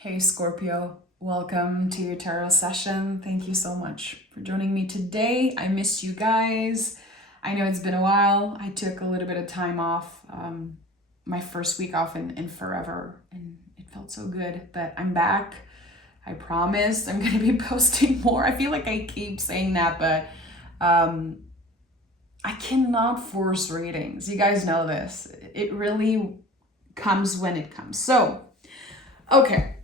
Hey Scorpio, welcome to your tarot session. Thank you so much for joining me today. I missed you guys. I know it's been a while. I took a little bit of time off, my first week off in forever, and it felt so good, but I'm back. I promise I'm going to be posting more. I feel like I keep saying that, but I cannot force readings. You guys know this. It really comes when it comes. So, okay.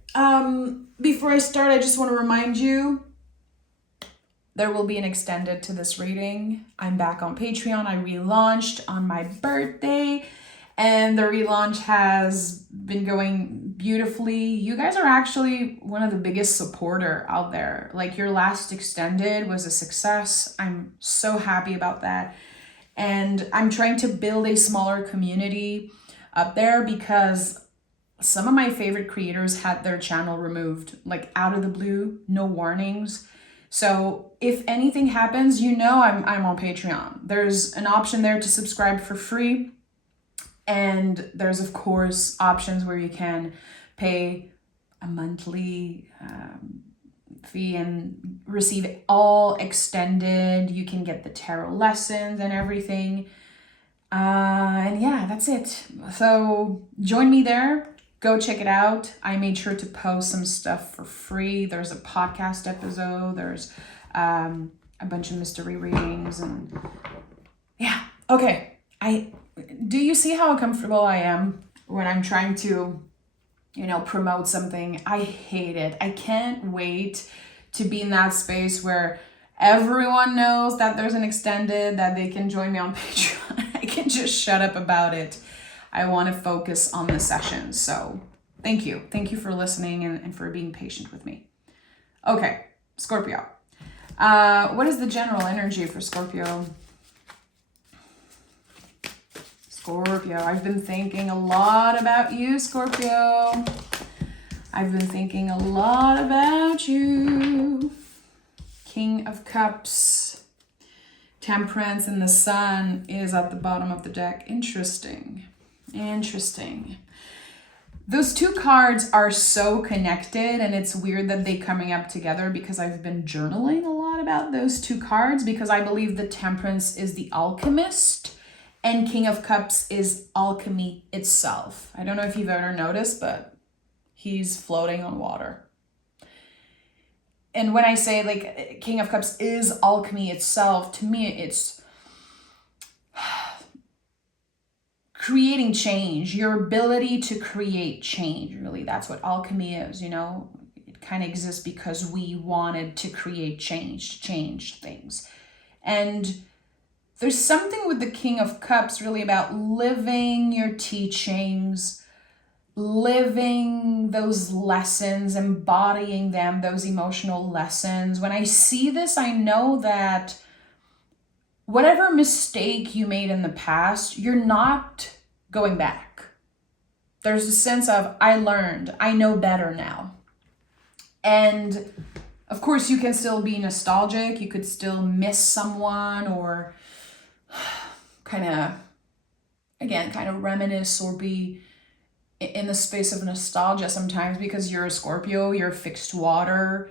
Before I start, I just want to remind you there will be an extended to this reading. I'm back on Patreon. I relaunched on my birthday, and the relaunch has been going beautifully. You guys are actually one of the biggest supporter out there. Like, your last extended was a success. I'm so happy about that. And I'm trying to build a smaller community up there because some of my favorite creators had their channel removed, like out of the blue, no warnings. So if anything happens, you know I'm on Patreon. There's an option there to subscribe for free. And there's, of course, options where you can pay a monthly fee and receive it all extended. You can get the tarot lessons and everything. And yeah, that's it. So join me there. Go check it out. I made sure to post some stuff for free. There's a podcast episode. There's a bunch of mystery readings. And yeah, okay. Do you see how comfortable I am when I'm trying to, promote something? I hate it. I can't wait to be in that space where everyone knows that there's an extended, that they can join me on Patreon. I can just shut up about it. I want to focus on the sessions. So thank you. Thank you for listening and for being patient with me. Okay, Scorpio. What is the general energy for Scorpio? Scorpio, I've been thinking a lot about you, Scorpio. I've been thinking a lot about you. King of Cups. Temperance and the Sun is at the bottom of the deck. Interesting. Those two cards are so connected, and it's weird that they coming up together because I've been journaling a lot about those two cards because I believe the Temperance is the alchemist and King of Cups is alchemy itself. I don't know if you've ever noticed, but he's floating on water. And when I say like King of Cups is alchemy itself, to me it's creating change, your ability to create change. Really, that's what alchemy is, It kind of exists because we wanted to create change, to change things. And there's something with the King of Cups really about living your teachings, living those lessons, embodying them, those emotional lessons. When I see this, I know that whatever mistake you made in the past, you're not going back. There's a sense of, I learned, I know better now. And of course, you can still be nostalgic. You could still miss someone or kind of reminisce or be in the space of nostalgia sometimes because you're a Scorpio, you're fixed water.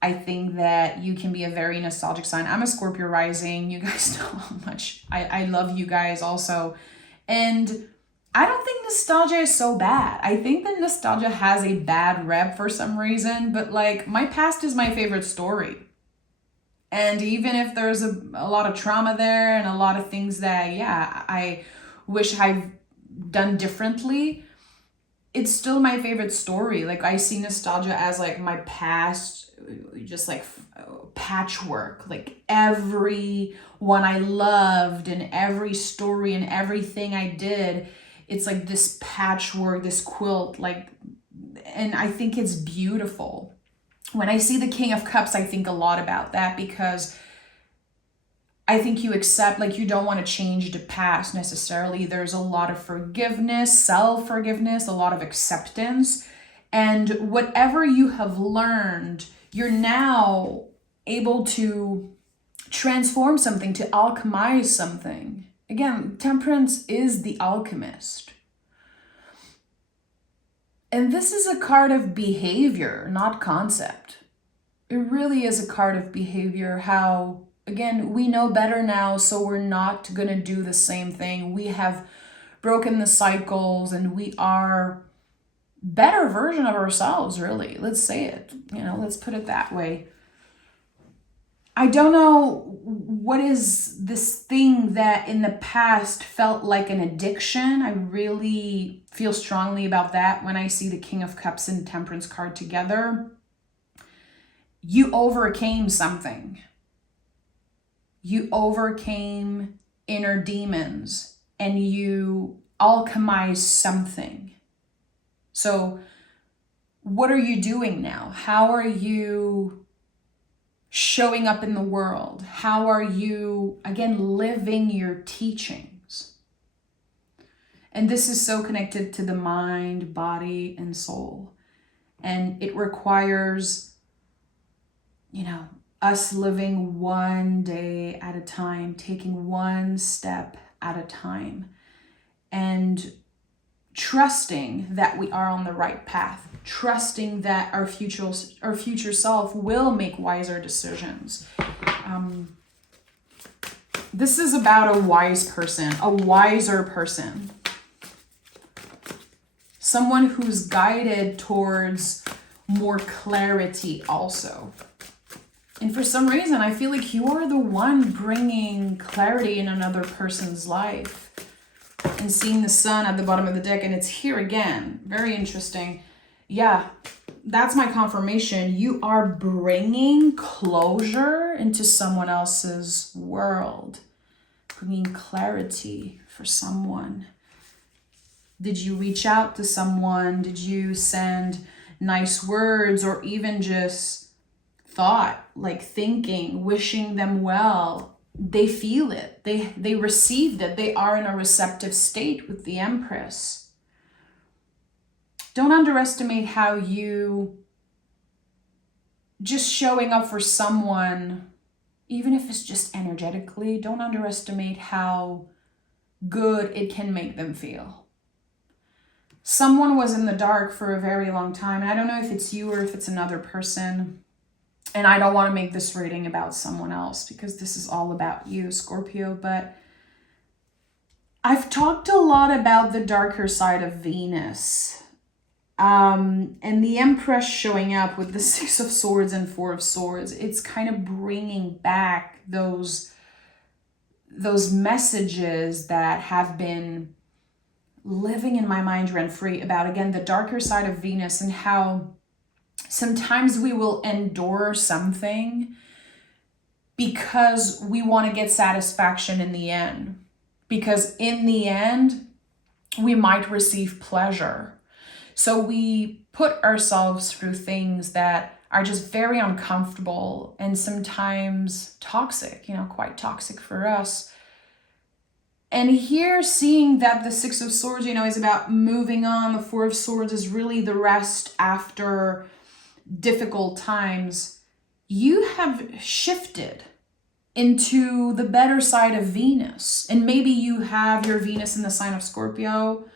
I think that you can be a very nostalgic sign. I'm a Scorpio rising. You guys know how much I love you guys also. And I don't think nostalgia is so bad. I think that nostalgia has a bad rep for some reason, but like my past is my favorite story. And even if there's a lot of trauma there and a lot of things that, I wish I've done differently, it's still my favorite story. Like I see nostalgia as like my past, just like patchwork, like everyone I loved and every story and everything I did, it's like this patchwork, this quilt, and I think it's beautiful. When I see the King of Cups, I think a lot about that because I think you accept, like you don't want to change the past necessarily. There's a lot of forgiveness, self-forgiveness, a lot of acceptance. And whatever you have learned, you're now able to transform something, to alchemize something. Again, Temperance is the alchemist. And this is a card of behavior, not concept. It really is a card of behavior. How, again, we know better now, so we're not going to do the same thing. We have broken the cycles and we are better version of ourselves, really. Let's say it, let's put it that way. I don't know what is this thing that in the past felt like an addiction. I really feel strongly about that when I see the King of Cups and Temperance card together. You overcame something. You overcame inner demons and you alchemized something. So what are you doing now? How are you showing up in the world? How are you, again, living your teachings? And this is so connected to the mind, body, and soul. And it requires, us living one day at a time, taking one step at a time, and trusting that we are on the right path, trusting that our future self will make wiser decisions. This is about a wise person, a wiser person, someone who's guided towards more clarity also. And for some reason, I feel like you are the one bringing clarity in another person's life. And seeing the sun at the bottom of the deck, and it's here again. Very interesting. Yeah, that's my confirmation. You are bringing closure into someone else's world. Bringing clarity for someone. Did you reach out to someone? Did you send nice words or even just thought, like thinking, wishing them well? They feel it. They received it. They are in a receptive state with the Empress. Don't underestimate how you just showing up for someone, even if it's just energetically, don't underestimate how good it can make them feel. Someone was in the dark for a very long time, and I don't know if it's you or if it's another person. And I don't want to make this reading about someone else because this is all about you, Scorpio. But I've talked a lot about the darker side of Venus. And the Empress showing up with the Six of Swords and Four of Swords. It's kind of bringing back those messages that have been living in my mind rent-free about, again, the darker side of Venus and how sometimes we will endure something because we want to get satisfaction in the end. Because in the end, we might receive pleasure. So we put ourselves through things that are just very uncomfortable and sometimes toxic, quite toxic for us. And here, seeing that the Six of Swords, is about moving on. The Four of Swords is really the rest after difficult times. You have shifted into the better side of Venus. And maybe you have your Venus in the sign of Scorpio.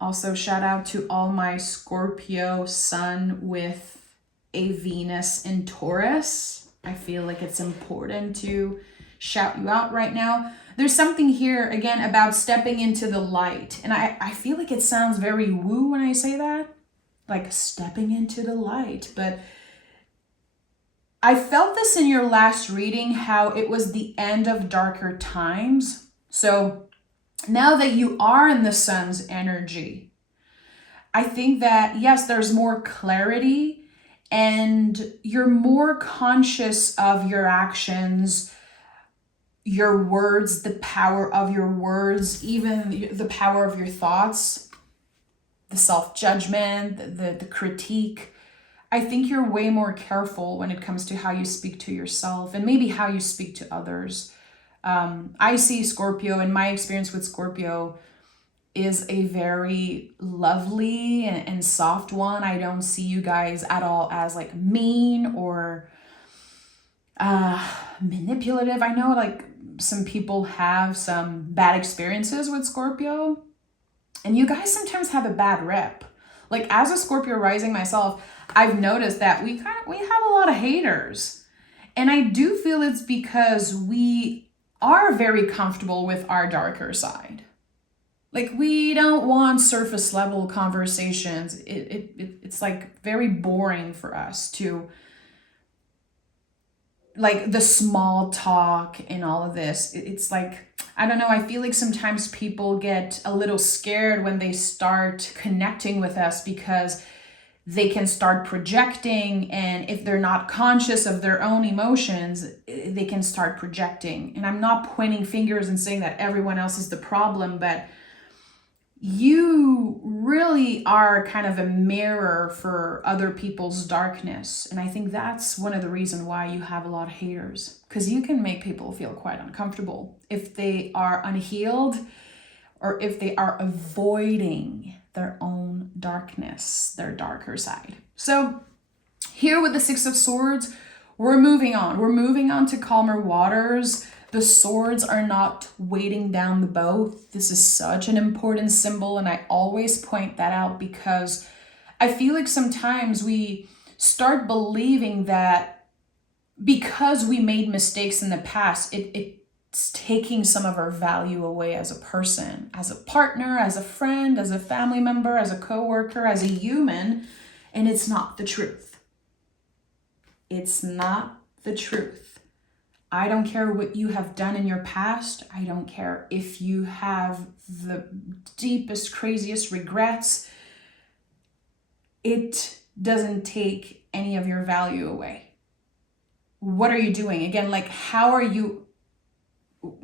Also, shout out to all my Scorpio sun with a Venus in Taurus. I feel like it's important to shout you out right now. There's something here, again, about stepping into the light. And I feel like it sounds very woo when I say that. Like stepping into the light. But I felt this in your last reading, how it was the end of darker times. So now that you are in the sun's energy, I think that, yes, there's more clarity and you're more conscious of your actions, your words, the power of your words, even the power of your thoughts, the self-judgment, the critique. I think you're way more careful when it comes to how you speak to yourself and maybe how you speak to others. I see Scorpio, and my experience with Scorpio is a very lovely and soft one. I don't see you guys at all as like mean or manipulative. I know like some people have some bad experiences with Scorpio, And you guys sometimes have a bad rep. Like as a Scorpio rising myself, I've noticed that we have a lot of haters. And I do feel it's because we are very comfortable with our darker side. Like we don't want surface level conversations. It's like very boring for us to, like the small talk and all of this. It's like, I don't know, I feel like sometimes people get a little scared when they start connecting with us because they can start projecting, and if they're not conscious of their own emotions, they can start projecting. And I'm not pointing fingers and saying that everyone else is the problem, but you really are kind of a mirror for other people's darkness. And I think that's one of the reasons why you have a lot of haters, because you can make people feel quite uncomfortable if they are unhealed or if they are avoiding their own darkness, their darker side. So here with the Six of Swords, we're moving on. We're moving on to calmer waters. The swords are not weighting down the boat. This is such an important symbol, and I always point that out because I feel like sometimes we start believing that because we made mistakes in the past, it's taking some of our value away as a person, as a partner, as a friend, as a family member, as a coworker, as a human, and it's not the truth. It's not the truth. I don't care what you have done in your past. I don't care if you have the deepest, craziest regrets. It doesn't take any of your value away. What are you doing? Again, like how are you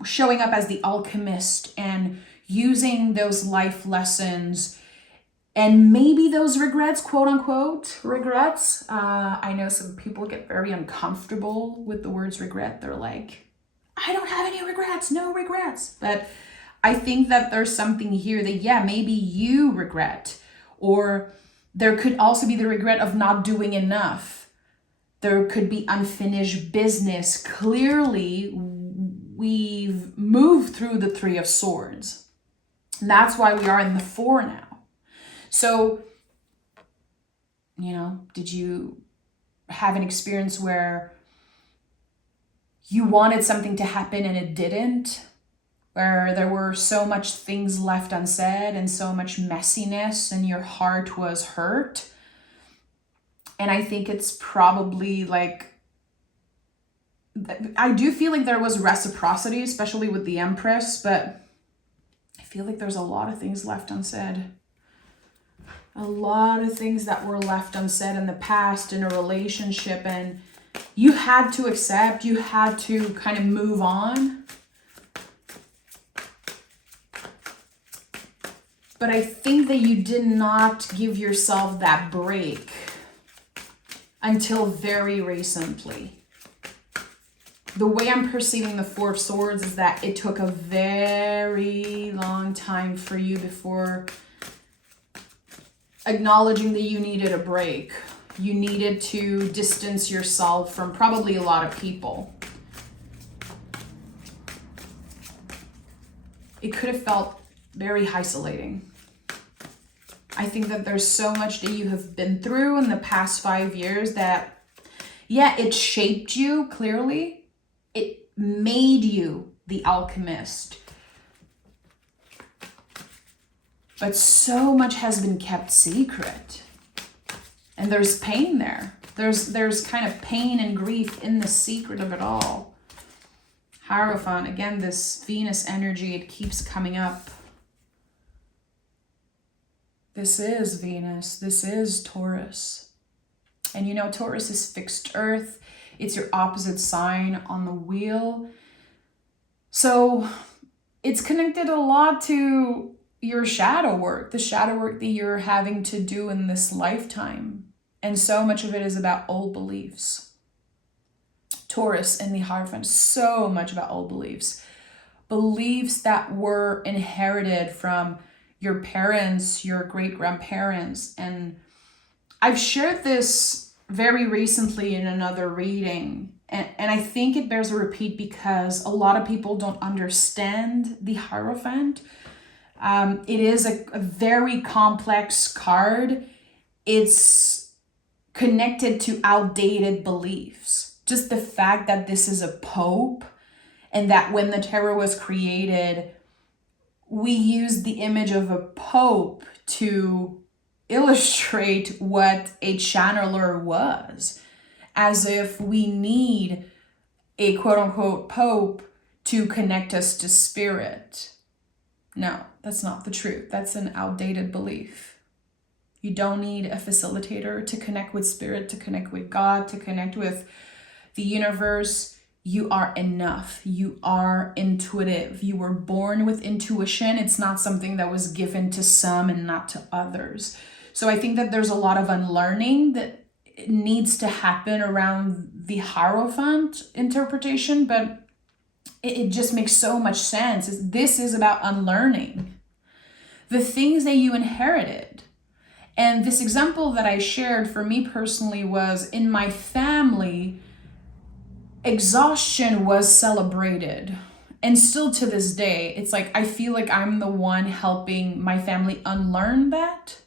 showing up as the alchemist and using those life lessons and maybe those regrets, quote unquote, regrets. I know some people get very uncomfortable with the words regret. They're like, I don't have any regrets, no regrets. But I think that there's something here that, yeah, maybe you regret, or there could also be the regret of not doing enough. There could be unfinished business. Clearly, we've moved through the Three of Swords. And that's why we are in the Four now. So, did you have an experience where you wanted something to happen and it didn't? Where there were so much things left unsaid and so much messiness and your heart was hurt? And I think it's probably like, I do feel like there was reciprocity, especially with the Empress, but I feel like there's a lot of things left unsaid. A lot of things that were left unsaid in the past in a relationship, and you had to accept, you had to kind of move on. But I think that you did not give yourself that break until very recently. The way I'm perceiving the Four of Swords is that it took a very long time for you before acknowledging that you needed a break. You needed to distance yourself from probably a lot of people. It could have felt very isolating. I think that there's so much that you have been through in the past 5 years that, yeah, it shaped you clearly. It made you the alchemist. But so much has been kept secret. And there's pain there. There's kind of pain and grief in the secret of it all. Hierophant, again, this Venus energy, it keeps coming up. This is Venus. This is Taurus. And Taurus is fixed earth. It's your opposite sign on the wheel. So it's connected a lot to your shadow work, the shadow work that you're having to do in this lifetime. And so much of it is about old beliefs. Taurus and the Hierophant, so much about old beliefs. Beliefs that were inherited from your parents, your great-grandparents. And I've shared this very recently in another reading. And I think it bears a repeat because a lot of people don't understand the Hierophant. It is a very complex card. It's connected to outdated beliefs. Just the fact that this is a pope, and that when the tarot was created, we used the image of a pope to illustrate what a channeler was, as if we need a quote unquote pope to connect us to spirit. No, that's not the truth. That's an outdated belief. You don't need a facilitator to connect with spirit, to connect with God, to connect with the universe. You are enough. You are intuitive. You were born with intuition. It's not something that was given to some and not to others. So I think that there's a lot of unlearning that needs to happen around the Hierophant interpretation, but it just makes so much sense. This is about unlearning the things that you inherited. And this example that I shared for me personally was in my family, exhaustion was celebrated. And still to this day, it's like I feel like I'm the one helping my family unlearn that.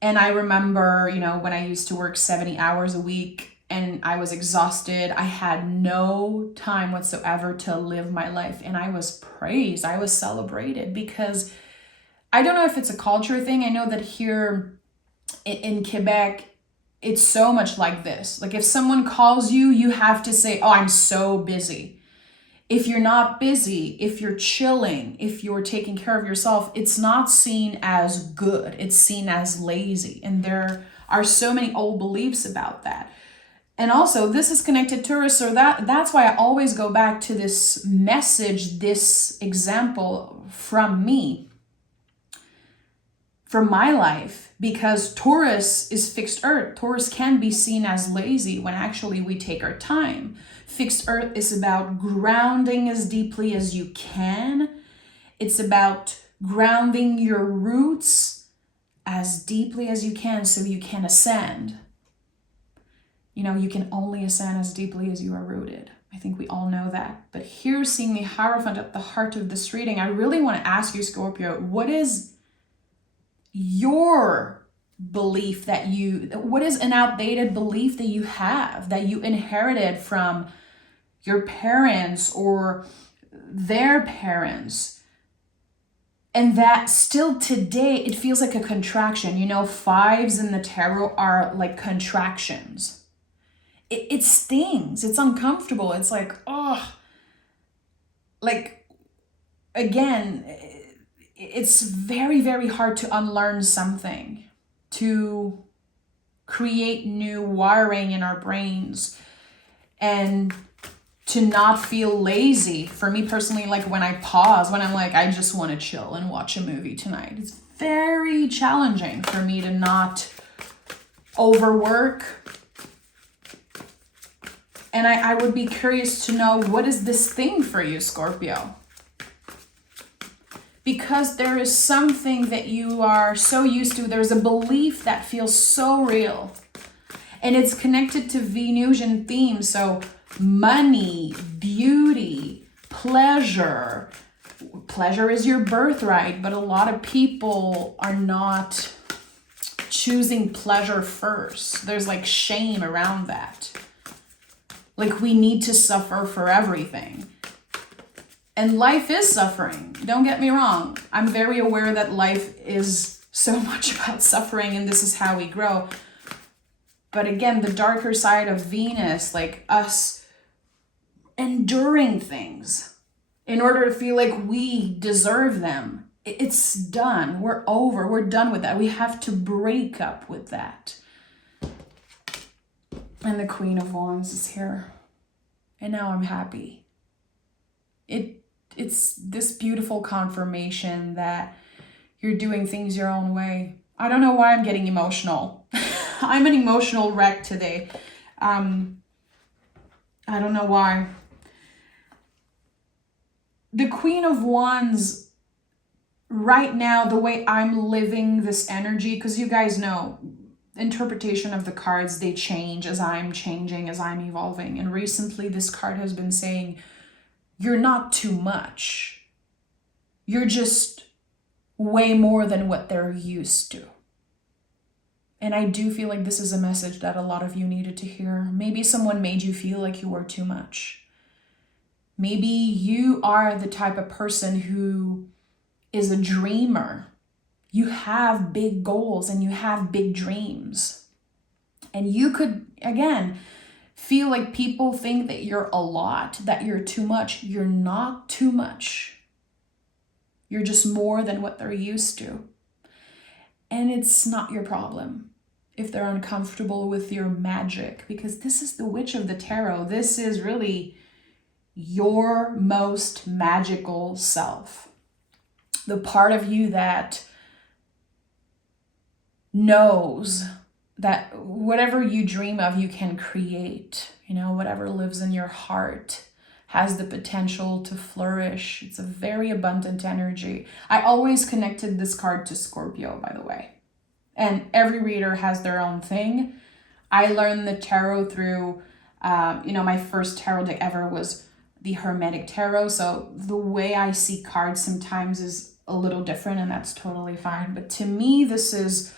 And I remember, when I used to work 70 hours a week and I was exhausted, I had no time whatsoever to live my life. And I was praised, I was celebrated, because I don't know if it's a culture thing. I know that here in Quebec, it's so much like this. Like if someone calls you, you have to say, oh, I'm so busy. If you're not busy, if you're chilling, if you're taking care of yourself, it's not seen as good. It's seen as lazy. And there are so many old beliefs about that. And also this is connected to us. So that's why I always go back to this message, this example from me, from my life, because Taurus is fixed earth. Taurus can be seen as lazy when actually we take our time. Fixed earth is about grounding as deeply as you can. It's about grounding your roots as deeply as you can so you can ascend. You can only ascend as deeply as you are rooted. I think we all know that. But here, seeing the Hierophant at the heart of this reading, I really want to ask you, Scorpio, what is your belief what is an outdated belief that you have, that you inherited from your parents or their parents, and that still today it feels like a contraction? Fives in the tarot are like contractions. It stings. It's uncomfortable. It's like, oh, like, again, it's very, very hard to unlearn something, to create new wiring in our brains, and to not feel lazy. For me personally, like when I pause, when I'm like, I just want to chill and watch a movie tonight, it's very challenging for me to not overwork. And I would be curious to know, what is this thing for you, Scorpio? Because there is something that you are so used to. There's a belief that feels so real. And it's connected to Venusian themes. So money, beauty, pleasure. Pleasure is your birthright, but a lot of people are not choosing pleasure first. There's like shame around that. Like we need to suffer for everything. And life is suffering. Don't get me wrong. I'm very aware that life is so much about suffering, and this is how we grow. But again, the darker side of Venus, like us enduring things in order to feel like we deserve them, it's done. We're over. We're done with that. We have to break up with that. And the Queen of Wands is here. And now I'm happy. It's this beautiful confirmation that you're doing things your own way. I don't know why I'm getting emotional. I'm an emotional wreck today. I don't know why. The Queen of Wands, right now, the way I'm living this energy, because you guys know, interpretation of the cards, they change as I'm changing, as I'm evolving. And recently this card has been saying, you're not too much. You're just way more than what they're used to. And I do feel like this is a message that a lot of you needed to hear. Maybe someone made you feel like you were too much. Maybe you are the type of person who is a dreamer. You have big goals and you have big dreams. And you could, again, feel like people think that you're a lot, that you're too much. You're not too much. You're just more than what they're used to. And it's not your problem if they're uncomfortable with your magic, because this is the Witch of the Tarot. This is really your most magical self. The part of you that knows that whatever you dream of, you can create. You know, whatever lives in your heart has the potential to flourish. It's a very abundant energy. I always connected this card to Scorpio, by the way. And every reader has their own thing. I learned the tarot through, my first tarot deck ever was the Hermetic Tarot. So the way I see cards sometimes is a little different, and that's totally fine. But to me, this is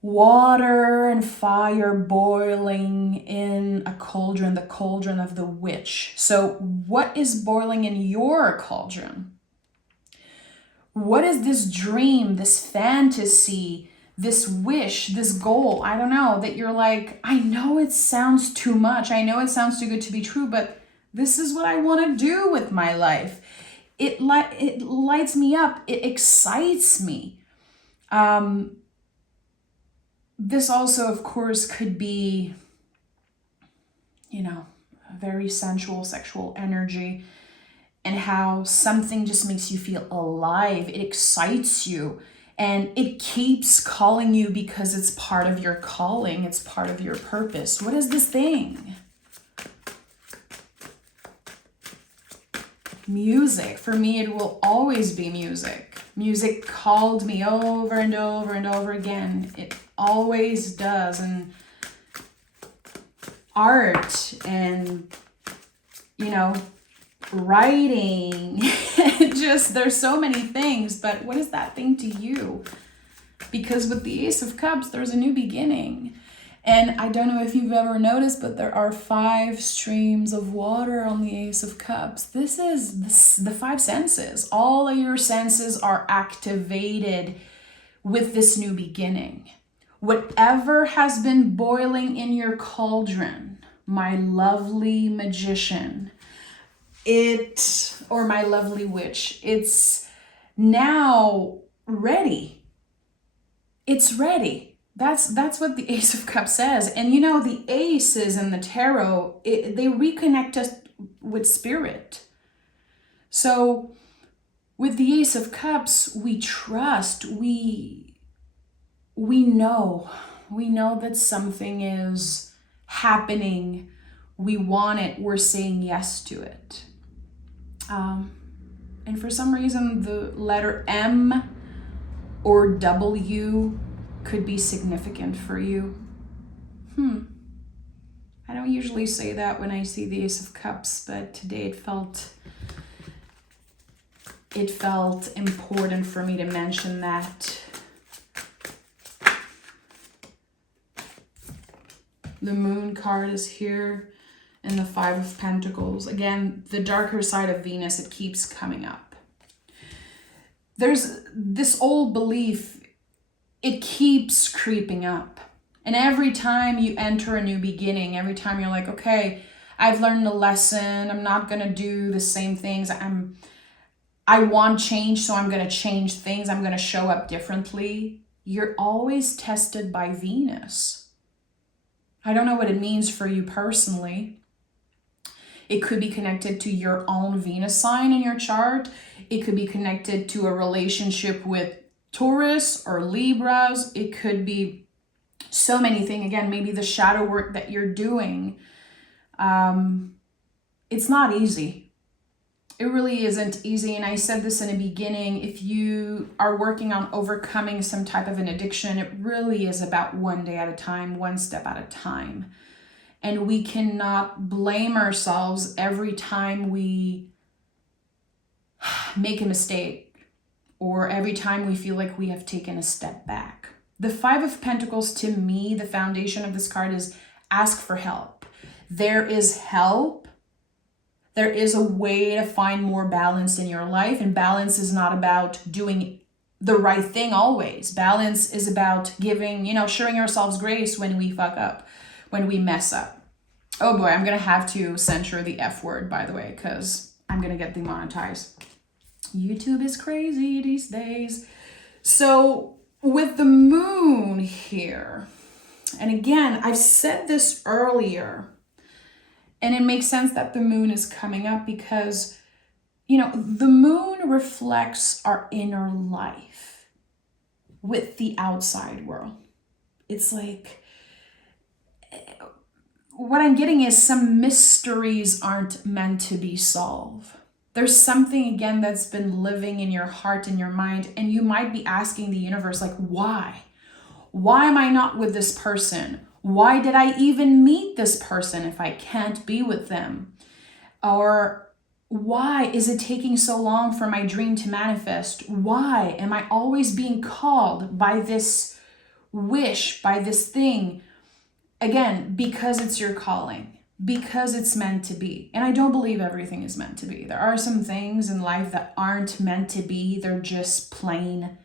water and fire boiling in a cauldron, the cauldron of the witch. So what is boiling in your cauldron? What is this dream, this fantasy, this wish, this goal, I don't know, that you're like, I know it sounds too much. I know it sounds too good to be true, but this is what I want to do with my life. It lights me up. It excites me. This also, of course, could be, a very sensual, sexual energy, and how something just makes you feel alive. It excites you. And it keeps calling you because it's part of your calling. It's part of your purpose. What is this thing? Music. For me, it will always be music. Music called me over and over and over again. It always does. And art and, writing. Just, there's so many things, but what is that thing to you? Because with the Ace of Cups, there's a new beginning. And I don't know if you've ever noticed, but there are 5 streams of water on the Ace of Cups. This is the 5 senses. All of your senses are activated with this new beginning. Whatever has been boiling in your cauldron, my lovely magician, or my lovely witch, it's now ready. It's ready. That's what the Ace of Cups says. And the aces in the tarot, they reconnect us with spirit. So with the Ace of Cups, we trust, we know that something is happening. We want it. We're saying yes to it. And for some reason, the letter M or W could be significant for you. I don't usually say that when I see the Ace of Cups, but today it felt important for me to mention that. The Moon card is here, and the 5 of Pentacles. Again, the darker side of Venus, it keeps coming up. There's this old belief, it keeps creeping up. And every time you enter a new beginning, every time you're like, okay, I've learned a lesson. I'm not going to do the same things. I want change, so I'm going to change things. I'm going to show up differently. You're always tested by Venus. I don't know what it means for you personally. It could be connected to your own Venus sign in your chart. It could be connected to a relationship with Taurus or Libras. It could be so many things. Again, maybe the shadow work that you're doing. It's not easy. It really isn't easy. And I said this in the beginning, if you are working on overcoming some type of an addiction, it really is about one day at a time, one step at a time. And we cannot blame ourselves every time we make a mistake. or every time we feel like we have taken a step back. The Five of Pentacles, to me, the foundation of this card is ask for help. There is help. There is a way to find more balance in your life, and balance is not about doing the right thing always. Balance is about giving, showing ourselves grace when we fuck up, when we mess up. Oh boy, I'm going to have to censure the F word, by the way, because I'm going to get demonetized. YouTube is crazy these days. So with the moon here, and again, I've said this earlier, and it makes sense that the moon is coming up because, the moon reflects our inner life with the outside world. It's like, what I'm getting is some mysteries aren't meant to be solved. There's something, again, that's been living in your heart and your mind, and you might be asking the universe, like, why? Why am I not with this person? Why did I even meet this person if I can't be with them? Or why is it taking so long for my dream to manifest? Why am I always being called by this wish, by this thing? Again, because it's your calling, because it's meant to be. And I don't believe everything is meant to be. There are some things in life that aren't meant to be. They're just plain,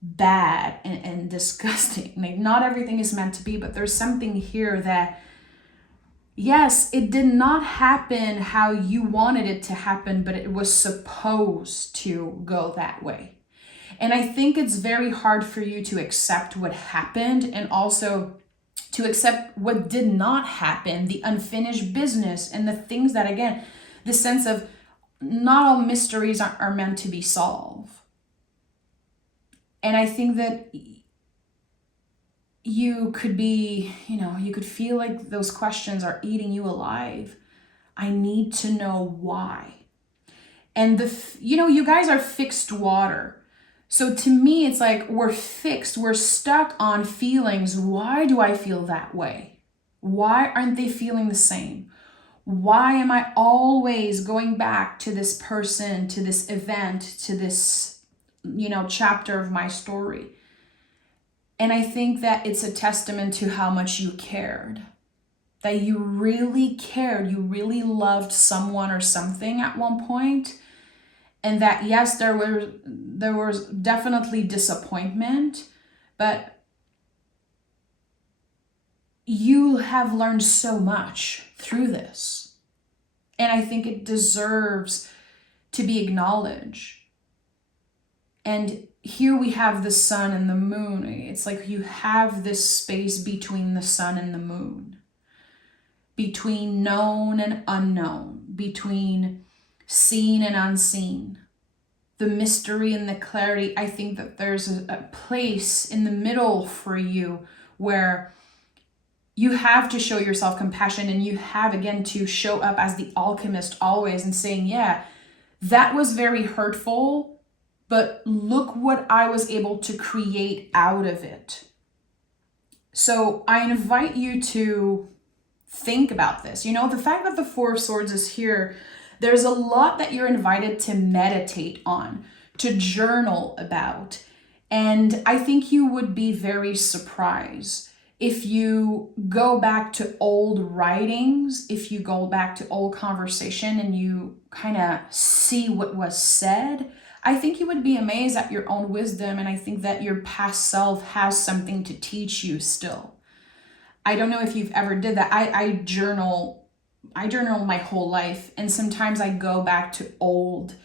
bad and disgusting. Like, not everything is meant to be, but there's something here that, yes, it did not happen how you wanted it to happen, but it was supposed to go that way. And I think it's very hard for you to accept what happened, and also to accept what did not happen, the unfinished business, and the things that, again, the sense of not all mysteries are meant to be solved. And I think that you could be, you could feel like those questions are eating you alive. I need to know why. And you guys are fixed water. So to me, it's like we're fixed. We're stuck on feelings. Why do I feel that way? Why aren't they feeling the same? Why am I always going back to this person, to this event, to this, chapter of my story? And I think that it's a testament to how much you cared. That you really cared. You really loved someone or something at one point. And that, yes, there was definitely disappointment, but you have learned so much through this. And I think it deserves to be acknowledged. And here we have the sun and the moon. It's like you have this space between the sun and the moon, between known and unknown, between seen and unseen, the mystery and the clarity. I think that there's a place in the middle for you where you have to show yourself compassion, and you have, again, to show up as the alchemist always and saying, yeah, that was very hurtful, but look what I was able to create out of it. So I invite you to think about this. The fact that the Four of Swords is here, there's a lot that you're invited to meditate on, to journal about. And I think you would be very surprised if you go back to old writings, if you go back to old conversation and you kind of see what was said. I think you would be amazed at your own wisdom, and I think that your past self has something to teach you still. I don't know if you've ever did that. I journal my whole life, and sometimes I go back to old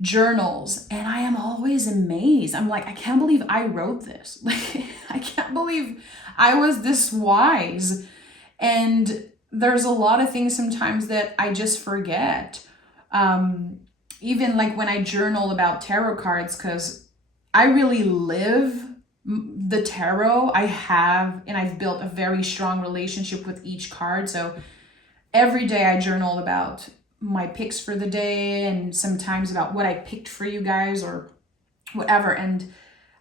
journals and I am always amazed. I'm like, I can't believe I wrote this. Like, I can't believe I was this wise. And there's a lot of things sometimes that I just forget. Even like when I journal about tarot cards, because I really live the tarot. I've built a very strong relationship with each card. So every day I journal about my picks for the day, and sometimes about what I picked for you guys or whatever. And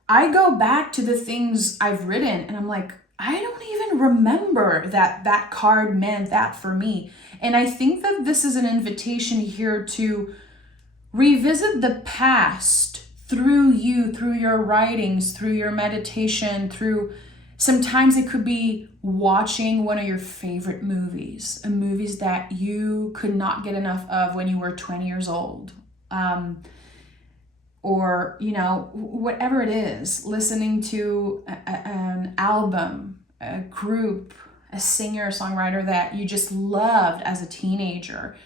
I go back to the things I've written and I'm like, I don't even remember that card meant that for me. And I think that this is an invitation here to revisit the past through you, through your writings, through your meditation, through sometimes it could be watching one of your favorite movies, movies that you could not get enough of when you were 20 years old. Or, you know, whatever it is, listening to an album, a group, a singer, songwriter that you just loved as a teenager.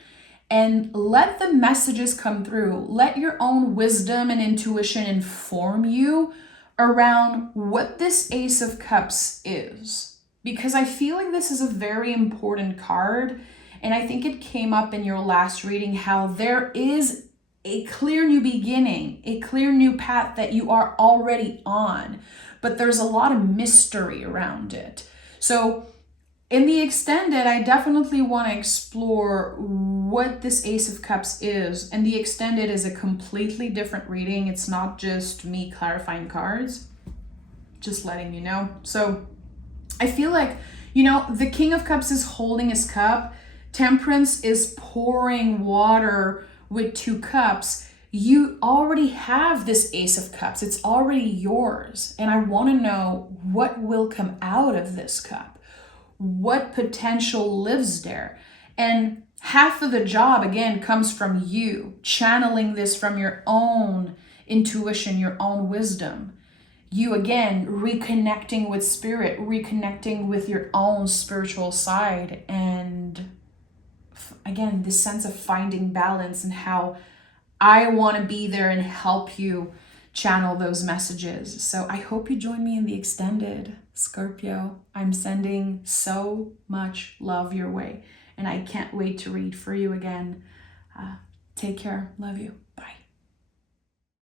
And let the messages come through. Let your own wisdom and intuition inform you around what this Ace of Cups is. Because I feel like this is a very important card. And I think it came up in your last reading how there is a clear new beginning, a clear new path that you are already on. But there's a lot of mystery around it. So in the extended, I definitely want to explore what this Ace of Cups is. And the extended is a completely different reading. It's not just me clarifying cards, just letting you know. So I feel like, you know, the King of Cups is holding his cup. Temperance is pouring water with 2 cups. You already have this Ace of Cups. It's already yours. And I want to know what will come out of this cup. What potential lives there? And half of the job, again, comes from you channeling this from your own intuition, your own wisdom. You, again, reconnecting with spirit, reconnecting with your own spiritual side. And again, this sense of finding balance and how I want to be there and help you channel those messages. So I hope you join me in the extended, Scorpio. I'm sending so much love your way, and I can't wait to read for you again. Take care. Love you.